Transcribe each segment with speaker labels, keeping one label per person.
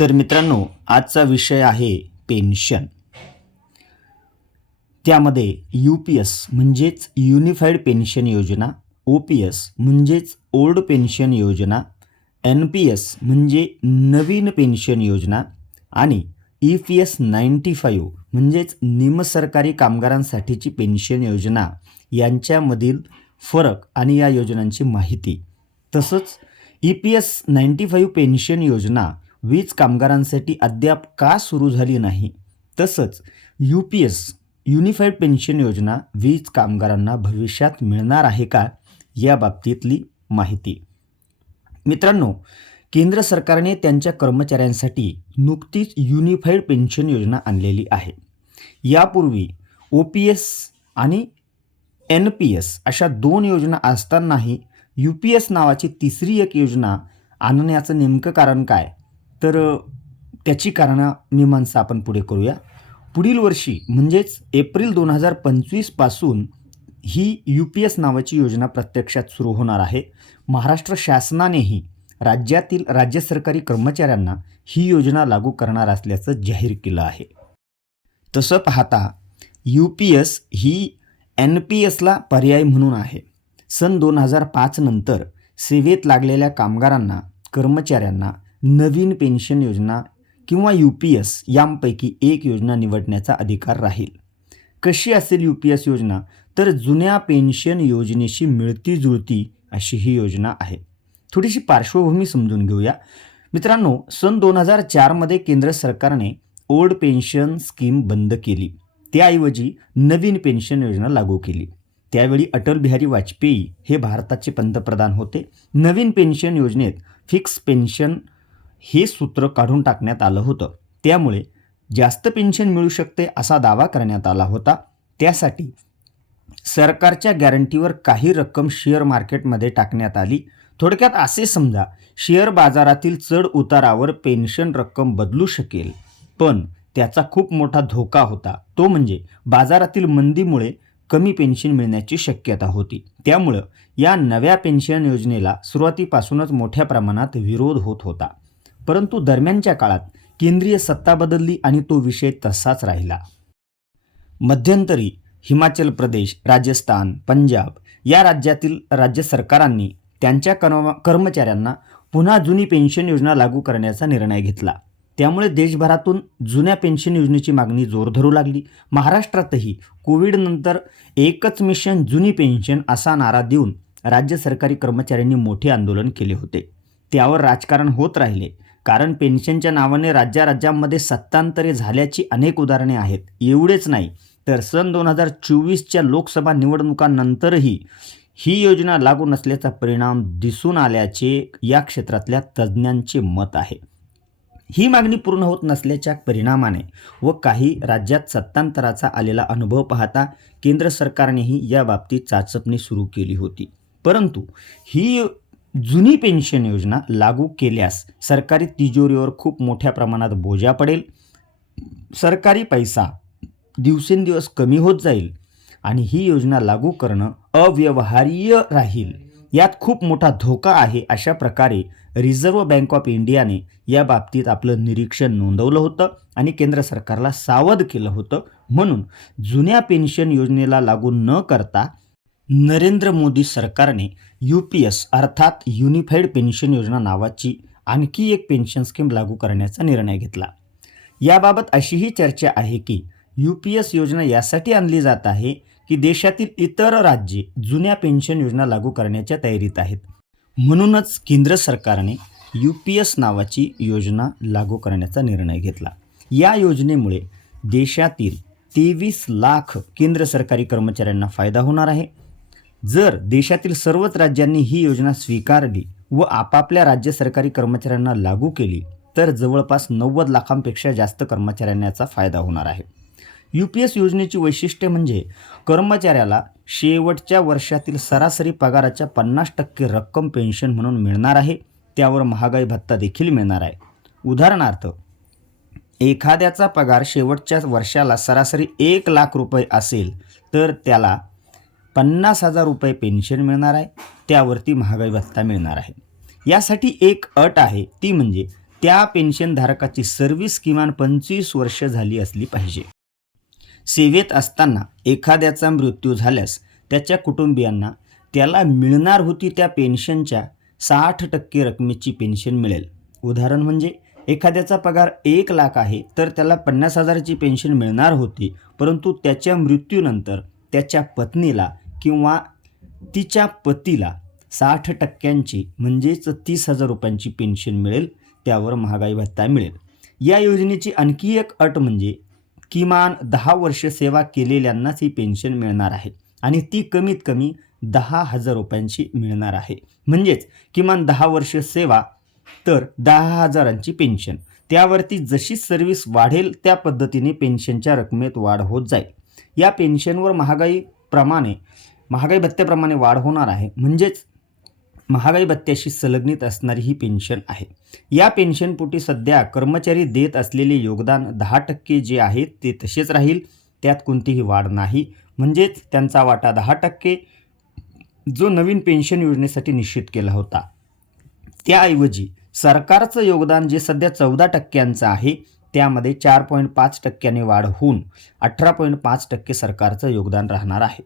Speaker 1: तर मित्रांनो आजचा विषय आहे पेन्शन. त्यामध्ये यू पी एस म्हणजेच युनिफाईड पेन्शन योजना ओ पी एस म्हणजेच ओल्ड पेन्शन योजना एन पी एस म्हणजे नवीन पेन्शन योजना आणि E P S ninety five म्हणजेच निमसरकारी कामगारांसाठीची पेन्शन योजना यांच्यामधील फरक आणि या योजनांची माहिती. तसंच E P S ninety five pension योजना वीज कामगारांसाठी अद्याप का सुरू झाली नाही. तसंच U P S unified pension योजना वीज कामगारांना भविष्यात मिळणार आहे का या बाबतीतली माहिती. मित्रांनो केंद्र सरकारने त्यांच्या कर्मचाऱ्यांसाठी नुकतीच युनिफाईड पेन्शन योजना आणलेली आहे. यापूर्वी ओ पी एस आणि एन पी एस अशा दोन योजना असतानाही यू पी एस नावाची तिसरी एक योजना आणण्याचं नेमकं कारण काय? तर त्याची कारणं मीमांसा आपण पुढे करूया. पुढील वर्षी म्हणजेच एप्रिल दोन हजार पंचवीसपासून ही यू पी एस नावाची योजना प्रत्यक्षात सुरू होणार आहे. महाराष्ट्र शासनानेही राज्यातील राज्य सरकारी कर्मचाऱ्यांना ही योजना लागू करणार असल्याचं जाहीर केलं आहे. तसं पाहता यू पी एस ही एन पी एसला पर्याय म्हणून आहे. सन दोन हजार पाच नंतर सेवेत लागलेल्या कामगारांना कर्मचाऱ्यांना नवीन पेन्शन योजना किंवा यू पी एस यांपैकी एक योजना निवडण्याचा अधिकार राहील. कशी असेल यू पी एस योजना? तर जुन्या पेन्शन योजनेशी मिळती जुळती अशी ही योजना आहे. थोडीशी पार्श्वभूमी समजून घेऊया. मित्रांनो सन दोन हजार चारमध्ये केंद्र सरकारने ओल्ड पेन्शन स्कीम बंद केली. त्याऐवजी नवीन पेन्शन योजना लागू केली. त्यावेळी अटल बिहारी वाजपेयी हे भारताचे पंतप्रधान होते. नवीन पेन्शन योजनेत फिक्स पेन्शन हे सूत्र काढून टाकण्यात आलं होतं. त्यामुळे जास्त पेन्शन मिळू शकते असा दावा करण्यात आला होता. त्यासाठी सरकारच्या गॅरंटीवर काही रक्कम शेअर मार्केटमध्ये टाकण्यात आली. थोडक्यात असे समजा शेअर बाजारातील चढ उतारावर पेन्शन रक्कम बदलू शकेल पण त्याचा खूप मोठा धोका होता. तो म्हणजे बाजारातील मंदीमुळे कमी पेन्शन मिळण्याची शक्यता होती. त्यामुळं या नव्या पेन्शन योजनेला सुरुवातीपासूनच मोठ्या प्रमाणात विरोध होत होता. परंतु दरम्यानच्या काळात केंद्रीय सत्ता बदलली आणि तो विषय तसाच राहिला. मध्यंतरी हिमाचल प्रदेश राजस्थान पंजाब या राज्यातील राज्य सरकारांनी त्यांच्या कर्म कर्मचाऱ्यांना पुन्हा जुनी पेन्शन योजना लागू करण्याचा निर्णय घेतला. त्यामुळे देशभरातून जुन्या पेन्शन योजनेची मागणी जोर धरू लागली. महाराष्ट्रातही कोविडनंतर एकच मिशन जुनी पेन्शन असा नारा देऊन राज्य सरकारी कर्मचाऱ्यांनी मोठे आंदोलन केले होते. त्यावर राजकारण होत राहिले. कारण पेन्शनच्या नावाने राज्या राज्यांमध्ये सत्तांतरे झाल्याची अनेक उदाहरणे आहेत. एवढेच नाही तर सन दोन हजार चोवीसच्या लोकसभा निवडणुकांनंतरही ही योजना लागू नसल्याचा परिणाम दिसून आल्याचे या क्षेत्रातल्या तज्ज्ञांचे मत आहे. ही मागणी पूर्ण होत नसल्याच्या परिणामाने व काही राज्यात सत्तांतराचा आलेला अनुभव पाहता केंद्र सरकारनेही या बाबतीत चाचपणी सुरू केली होती. परंतु ही जुनी पेन्शन योजना लागू केल्यास सरकारी तिजोरीवर खूप मोठ्या प्रमाणात बोजा पडेल. सरकारी पैसा दिवसेंदिवस कमी होत जाईल आणि ही योजना लागू करणं अव्यवहार्य राहील. यात खूप मोठा धोका आहे अशा प्रकारे रिझर्व्ह बँक ऑफ इंडियाने या बाबतीत आपलं निरीक्षण नोंदवलं होतं आणि केंद्र सरकारला सावध केलं होतं. म्हणून जुन्या पेन्शन योजनेला लागू न करता नरेंद्र मोदी सरकारने यू पी एस अर्थात युनिफाईड पेन्शन योजना नावाची आणखी एक पेन्शन स्कीम लागू करण्याचा निर्णय घेतला. याबाबत अशीही चर्चा आहे की यू पी एस योजना यासाठी आणली जात आहे की देशातील इतर राज्ये जुन्या पेन्शन योजना लागू करण्याच्या तयारीत आहेत. म्हणूनच केंद्र सरकारने यू पी एस नावाची योजना लागू करण्याचा निर्णय घेतला. या योजनेमुळे देशातील तेवीस लाख केंद्र सरकारी कर्मचाऱ्यांना फायदा होणार आहे. जर देशातील सर्वच राज्यांनी ही योजना स्वीकारली व आपापल्या राज्य सरकारी कर्मचाऱ्यांना लागू केली तर जवळपास नव्वद लाखांपेक्षा जास्त कर्मचाऱ्यांना याचा फायदा होणार आहे. यू पी एस योजनेची वैशिष्ट्य म्हणजे कर्मचाऱ्याला शेवटच्या वर्षातील सरासरी पगाराच्या पन्नास टक्के रक्कम पेन्शन म्हणून मिळणार आहे त्यावर महागाई भत्ता देखील मिळणार आहे. उदाहरणार्थ एखाद्याचा पगार शेवटच्या वर्षाला सरासरी एक लाख रुपये असेल तर त्याला पन्नास हजार रुपये पेन्शन मिळणार आहे त्यावरती महागाई भत्ता मिळणार आहे. यासाठी एक अट आहे ती म्हणजे त्या पेन्शनधारकाची सर्व्हिस किमान पंचवीस वर्ष झाली असली पाहिजे. सेवेत असताना एखाद्याचा मृत्यू झाल्यास त्याच्या कुटुंबियांना त्याला मिळणार होती त्या पेन्शनच्या साठ टक्के रकमेची पेन्शन मिळेल. उदाहरण म्हणजे एखाद्याचा पगार एक लाख आहे तर त्याला पन्नास हजाराची पेन्शन मिळणार होती परंतु त्याच्या मृत्यूनंतर त्याच्या पत्नीला किंवा तिच्या पतीला साठ टक्क्यांची म्हणजेच तीस हजार रुपयांची पेन्शन मिळेल त्यावर महागाई भत्ता मिळेल. या योजनेची आणखी एक अट म्हणजे किमान दहा वर्ष सेवा केलेल्यांनाच ही पेन्शन मिळणार आहे आणि ती कमीत कमी दहा हजार रुपयांची मिळणार आहे. म्हणजेच किमान दहा वर्ष सेवा तर दहा हजारांची पेन्शन. त्यावरती जशी सर्व्हिस वाढेल त्या पद्धतीने पेन्शनच्या रकमेत वाढ होत जाईल. या पेन्शनवर महागाई प्रमाणे महागाई भत्त्याप्रमाणे वाढ होणार आहे. म्हणजेच महागाई भत्त्याशी संलग्नित असणारी ही पेन्शन आहे. या पेन्शनपोटी सध्या कर्मचारी देत असलेले योगदान दहा टक्के जे आहे ते तसेच राहील. त्यात कोणतीही वाढ नाही. म्हणजेच त्यांचा वाटा दहा टक्के जो नवीन पेन्शन योजनेसाठी निश्चित केला होता. त्याऐवजी सरकारचं योगदान जे सध्या चौदा टक्क्यांचं आहे त्यामध्ये चार पॉईंट पाच टक्क्याने वाढ होऊन अठरा पॉईंट पाच टक्के सरकारचं योगदान राहणार आहे.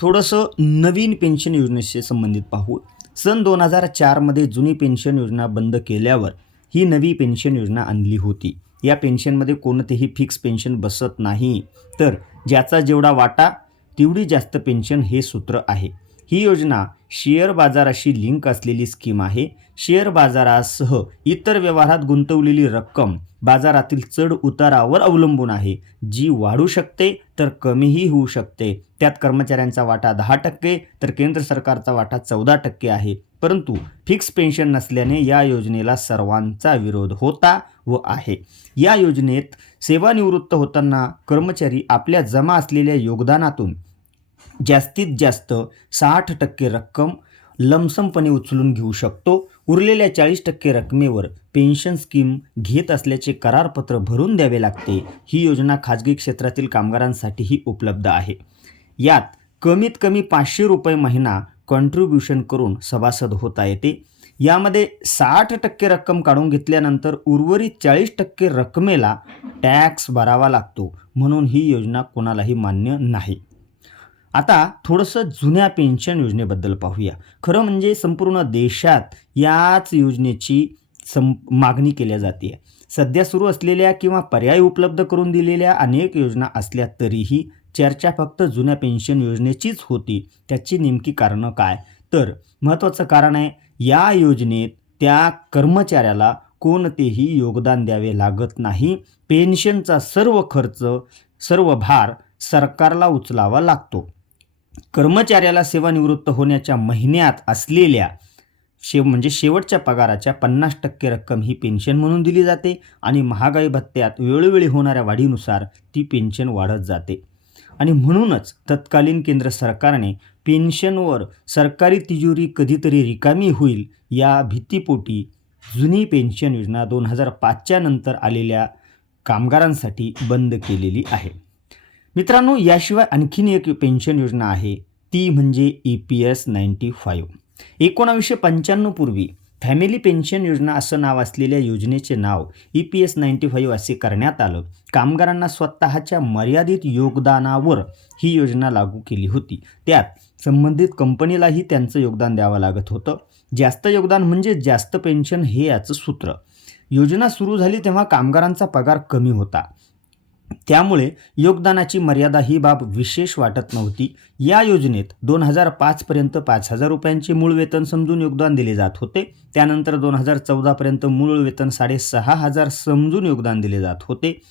Speaker 1: थोडंसं नवीन पेन्शन योजनेशी संबंधित पाहू. सन दोन हजार चारमध्ये जुनी पेन्शन योजना बंद केल्यावर ही नवी पेन्शन योजना आणली होती. या पेन्शनमध्ये कोणतेही फिक्स पेन्शन बसत नाही. तर ज्याचा जेवढा वाटा तेवढी जास्त पेन्शन हे सूत्र आहे. ही योजना शेअर बाजाराशी लिंक असलेली स्कीम आहे. शेअर बाजारासह इतर व्यवहारात गुंतवलेली रक्कम बाजारातील चढ उतारावर अवलंबून आहे. जी वाढू शकते तर कमीही होऊ शकते. त्यात कर्मचाऱ्यांचा वाटा दहा टक्के तर केंद्र सरकारचा वाटा चौदा टक्के आहे. परंतु फिक्स पेन्शन नसल्याने या योजनेला सर्वांचा विरोध होता व आहे. या योजनेत सेवानिवृत्त होताना कर्मचारी आपल्या जमा असलेल्या योगदानातून जास्तीत जास्त साठ टक्के रक्कम लमसमपणे उचलून घेऊ शकतो. उरलेल्या चाळीस टक्के रकमेवर पेन्शन स्कीम घेत असल्याचे करारपत्र भरून द्यावे लागते. ही योजना खाजगी क्षेत्रातील कामगारांसाठीही उपलब्ध आहे. यात कमीत कमी पाचशे रुपये महिना कॉन्ट्रीब्युशन करून सभासद होता येते. यामध्ये साठ टक्के रक्कम काढून घेतल्यानंतर उर्वरित चाळीस टक्के रकमेला टॅक्स भरावा लागतो. म्हणून ही योजना कोणालाही मान्य नाही. आता थोडंसं जुन्या पेन्शन योजनेबद्दल पाहूया. खरं म्हणजे संपूर्ण देशात याच योजनेची सं मागणी केल्या जाते. आहे सध्या सुरू असलेल्या किंवा पर्याय उपलब्ध करून दिलेल्या अनेक योजना असल्या तरीही चर्चा फक्त जुन्या पेन्शन योजनेचीच होती. त्याची नेमकी कारणं काय? तर महत्त्वाचं कारण आहे या योजनेत त्या कर्मचाऱ्याला कोणतेही योगदान द्यावे लागत नाही. पेन्शनचा सर्व खर्च सर्व भार सरकारला उचलावा लागतो. कर्मचाऱ्याला सेवानिवृत्त होण्याच्या महिन्यात असलेल्या शेव म्हणजे शेवटच्या पगाराच्या पन्नास टक्के रक्कम ही पेन्शन म्हणून दिली जाते आणि महागाई भत्त्यात वेळोवेळी होणाऱ्या वाढीनुसार ती पेन्शन वाढत जाते. आणि म्हणूनच तत्कालीन केंद्र सरकारने पेन्शनवर सरकारी तिजोरी कधीतरी रिकामी होईल या भीतीपोटी जुनी पेन्शन योजना दोन हजार पाचच्या नंतर आलेल्या कामगारांसाठी बंद केलेली आहे. मित्रांनो याशिवाय आणखीन एक पेन्शन योजना आहे. ती म्हणजे E P S ninety five. एकोणावीसशे पंच्याण्णवपूर्वी फॅमिली पेन्शन योजना असं नाव असलेल्या योजनेचे नाव E P S ninety five असे करण्यात आलं. कामगारांना स्वतःच्या मर्यादित योगदानावर ही योजना लागू केली होती. त्यात संबंधित कंपनीलाही त्यांचं योगदान द्यावं लागत होतं. जास्त योगदान म्हणजे जास्त पेन्शन हे याचं सूत्र. योजना सुरू झाली तेव्हा कामगारांचा पगार कमी होता. त्यामुळे योगदानाची मर्यादा ही बाब विशेष वाटत नव्हती. या योजनेत दोन हजार पाचपर्यंत पाच हजार रुपयांचे मूळ वेतन समजून योगदान दिले जात होते. त्यानंतर दोन हजार चौदापर्यंत मूळ वेतन साडेसहा हजार समजून योगदान दिले जात होते.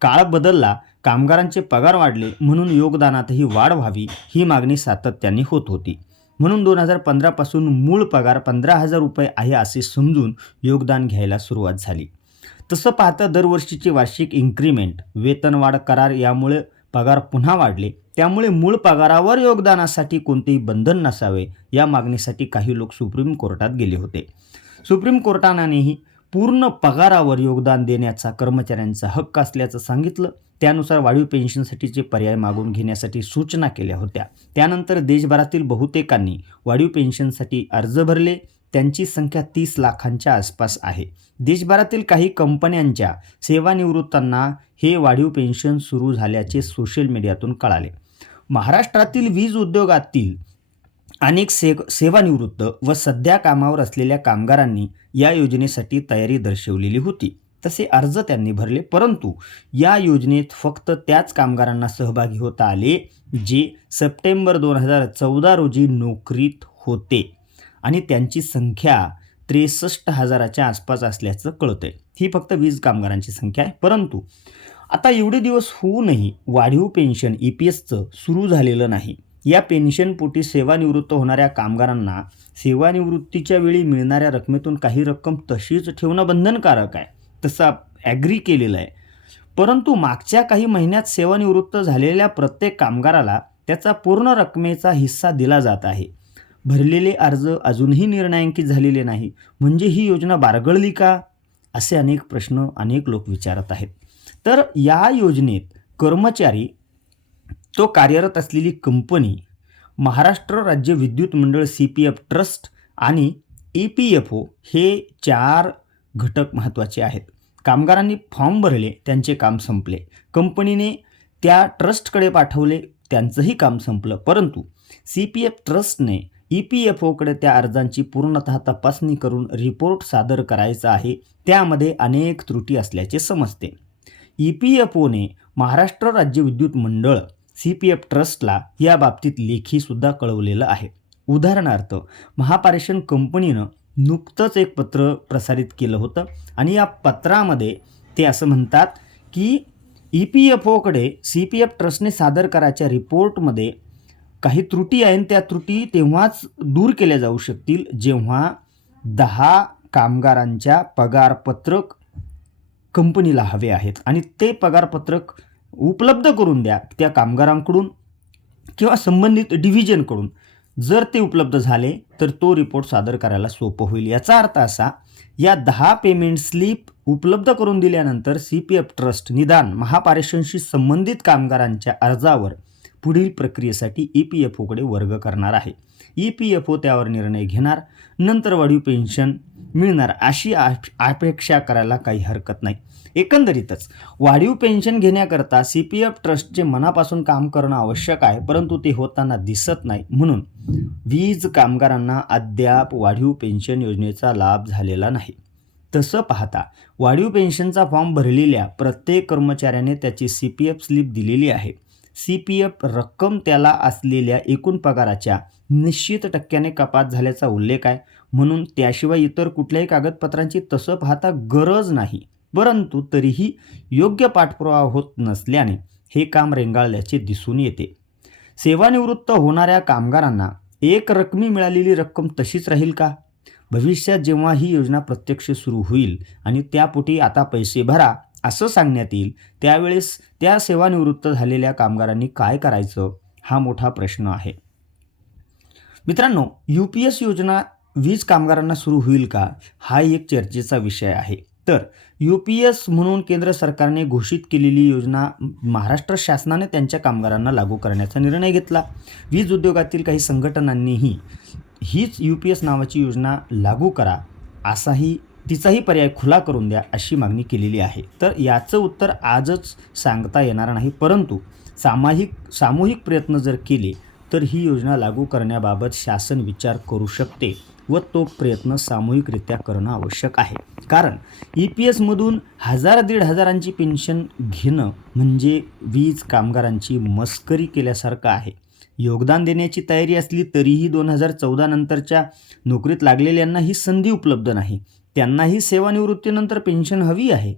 Speaker 1: काळ बदलला कामगारांचे पगार वाढले म्हणून योगदानातही वाढ व्हावी ही मागणी सातत्याने होत होती. म्हणून दोन हजार पंधरापासून मूळ पगार पंधरा हजार रुपये आहे असे समजून योगदान घ्यायला सुरुवात झाली. तसं पाहता दरवर्षीची वार्षिक इन्क्रीमेंट वेतनवाढ करार यामुळे पगार पुन्हा वाढले. त्यामुळे मूळ पगारावर योगदानासाठी कोणतेही बंधन नसावे या मागणीसाठी काही लोक सुप्रीम कोर्टात गेले होते. सुप्रीम कोर्टानेही पूर्ण पगारावर योगदान देण्याचा कर्मचाऱ्यांचा हक्क असल्याचं सांगितलं. त्यानुसार वाढीव पेन्शनसाठीचे पर्याय मागून घेण्यासाठी सूचना केल्या होत्या. त्यानंतर देशभरातील बहुतेकांनी वाढीव पेन्शनसाठी अर्ज भरले. त्यांची संख्या तीस लाखांच्या आसपास आहे. देशभरातील काही कंपन्यांच्या सेवानिवृत्तांना हे वाढीव पेन्शन सुरू झाल्याचे सोशल मीडियातून कळाले. महाराष्ट्रातील वीज उद्योगातील अनेक से सेवानिवृत्त व सध्या कामावर असलेल्या कामगारांनी या योजनेसाठी तयारी दर्शवलेली होती. तसे अर्ज त्यांनी भरले परंतु या योजनेत फक्त त्याच कामगारांना सहभागी होता आले जे सप्टेंबर दोन हजार चौदा रोजी नोकरीत होते. आणि त्यांची संख्या त्रेसष्ट हजाराच्या आसपास असल्याचं कळतंय. ही फक्त वीज कामगारांची संख्या आहे. परंतु आता एवढे दिवस होऊनही वाढीव पेन्शन ई पी एसचं सुरू झालेलं नाही. या पेन्शनपोटी सेवानिवृत्त होणाऱ्या कामगारांना सेवानिवृत्तीच्या वेळी मिळणाऱ्या रकमेतून काही रक्कम तशीच ठेवणं बंधनकारक आहे. तसं ॲग्री केलेलं आहे. परंतु मागच्या काही महिन्यात सेवानिवृत्त झालेल्या प्रत्येक कामगाराला त्याचा पूर्ण रकमेचा हिस्सा दिला जात आहे. भरलेले अर्ज अजूनही निर्णयांकित झालेले नाही. म्हणजे ही योजना बारगळली का? असे अनेक प्रश्न अनेक लोक विचारत आहेत. तर या योजनेत कर्मचारी तो कार्यरत असलेली कंपनी महाराष्ट्र राज्य विद्युत मंडळ सी पी एफ ट्रस्ट आणि ई पी एफ ओ हे चार घटक महत्त्वाचे आहेत. कामगारांनी फॉर्म भरले त्यांचे काम संपले. कंपनीने त्या ट्रस्टकडे पाठवले त्यांचंही काम संपलं. परंतु सी पी एफ ट्रस्टने ई पी एफ ओकडे त्या अर्जांची पूर्णतः तपासणी करून रिपोर्ट सादर करायचा आहे. त्यामध्ये अनेक त्रुटी असल्याचे समजते. ई पी एफ ओने महाराष्ट्र राज्य विद्युत मंडळ सी पी एफ ट्रस्टला या बाबतीत लेखीसुद्धा कळवलेलं आहे. उदाहरणार्थ महापारेषण कंपनीनं नुकतंच एक पत्र प्रसारित केलं होतं आणि या पत्रामध्ये ते असं म्हणतात की ई पी एफ ओकडे सी पी एफ ट्रस्टने सादर करायच्या रिपोर्टमध्ये काही त्रुटी आहेत त्या त्रुटी तेव्हाच दूर केल्या जाऊ शकतील. जेव्हा दहा कामगारांच्या पगारपत्रक कंपनीला हवे आहेत आणि ते पगारपत्रक उपलब्ध करून द्या त्या कामगारांकडून किंवा संबंधित डिव्हिजनकडून. जर ते उपलब्ध झाले तर तो रिपोर्ट सादर करायला सोपं होईल. याचा अर्थ असा या दहा पेमेंट स्लिप उपलब्ध करून दिल्यानंतर सी पी एफ ट्रस्ट निदान महापारेषणशी संबंधित कामगारांच्या अर्जावर पुढील प्रक्रियेसाठी ई पी एफ ओकडे वर्ग करणार आहे. ई पी एफ ओ त्यावर निर्णय घेणार नंतर वाढीव पेन्शन मिळणार अशी आप- अपेक्षा करायला काही हरकत नाही. एकंदरीतच वाढीव पेन्शन घेण्याकरता सी पी एफ ट्रस्टचे मनापासून काम करणं आवश्यक आहे परंतु ते होताना दिसत नाही. म्हणून वीज कामगारांना अद्याप वाढीव पेन्शन योजनेचा लाभ झालेला नाही. तसं पाहता वाढीव पेन्शनचा फॉर्म भरलेल्या प्रत्येक कर्मचाऱ्याने त्याची सी पी एफ स्लिप दिलेली आहे. सी पी एफ रक्कम त्याला असलेल्या एकूण पगाराच्या निश्चित टक्क्याने कपात झाल्याचा उल्लेख आहे. म्हणून त्याशिवाय इतर कुठल्याही कागदपत्रांची तसं पाहता गरज नाही. परंतु तरीही योग्य पाठपुरावा होत नसल्याने हे काम रेंगाळल्याचे दिसून येते. सेवानिवृत्त होणाऱ्या कामगारांना एक रकमी मिळालेली रक्कम तशीच राहील का? भविष्यात जेव्हा ही योजना प्रत्यक्ष सुरू होईल आणि त्यापोटी आता पैसे भरा असं सांगण्यात येईल त्यावेळेस त्या सेवानिवृत्त झालेल्या कामगारांनी काय करायचं हा मोठा प्रश्न आहे. मित्रांनो यू पी एस योजना वीज कामगारांना सुरू होईल का? हा एक चर्चेचा विषय आहे. तर यू पी एस म्हणून केंद्र सरकारने घोषित केलेली योजना महाराष्ट्र शासनाने त्यांच्या कामगारांना लागू करण्याचा निर्णय घेतला. वीज उद्योगातील काही संघटनांनीही हीच यू पी एस नावाची योजना लागू करा असाही तिचाही पर्याय खुला करून द्या अशी मागणी केलेली आहे. तर याचं उत्तर आजच सांगता येणार नाही परंतु सामाजिक सामूहिक प्रयत्न जर केले तर ही योजना लागू करण्याबाबत शासन विचार करू शकते व तो प्रयत्न सामूहिकरित्या करणं आवश्यक आहे. कारण ई पी एसमधून हजार दीड हजारांची पेन्शन घेणं म्हणजे वीज कामगारांची मस्करी केल्यासारखं आहे. योगदान देण्याची तयारी असली तरीही दोन हजार चौदा नंतरच्या नोकरीत लागलेल्यांना ही संधी उपलब्ध नाही. त्यांनाही सेवानिवृत्तीनंतर पेन्शन हवी आहे.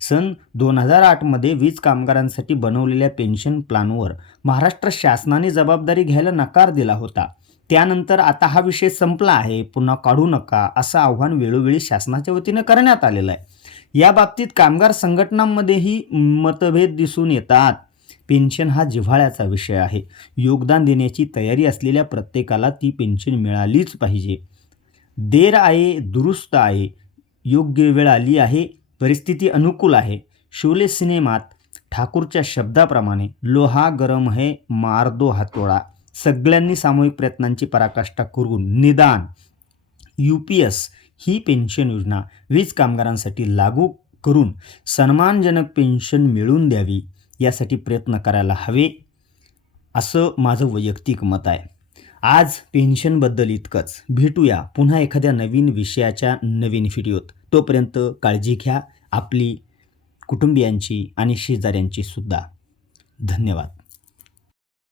Speaker 1: सन दोन हजार आठमध्ये वीज कामगारांसाठी बनवलेल्या पेन्शन प्लॅनवर महाराष्ट्र शासनाने जबाबदारी घ्यायला नकार दिला होता. त्यानंतर आता हा विषय संपला आहे. पुन्हा काढू नका असं आव्हान वेळोवेळी शासनाच्या वतीनं करण्यात आलेलं आहे. या बाबतीत कामगार संघटनांमध्येही मतभेद दिसून येतात. पेन्शन हा जिव्हाळ्याचा विषय आहे. योगदान देण्याची तयारी असलेल्या प्रत्येकाला ती पेन्शन मिळालीच पाहिजे. देर आहे दुरुस्त आहे. योग्य वेळ आली आहे परिस्थिती अनुकूल आहे. शोले सिनेमात ठाकूरच्या शब्दाप्रमाणे लोहा गरम है मारदो हातोळा सगळ्यांनी सामूहिक प्रयत्नांची पराकाष्ठा करून निदान. यू पी एस ही पेन्शन योजना वीज कामगारांसाठी लागू करून सन्मानजनक पेन्शन मिळवून द्यावी यासाठी प्रयत्न करायला हवे असं माझं वैयक्तिक मत आहे. आज पेन्शनबद्दल इतकंच. भेटूया पुन्हा एखाद्या नवीन विषयाच्या नवीन व्हिडिओत तोपर्यंत काळजी घ्या आपली कुटुंबियांची आणि शेजाऱ्यांची सुद्धा. धन्यवाद.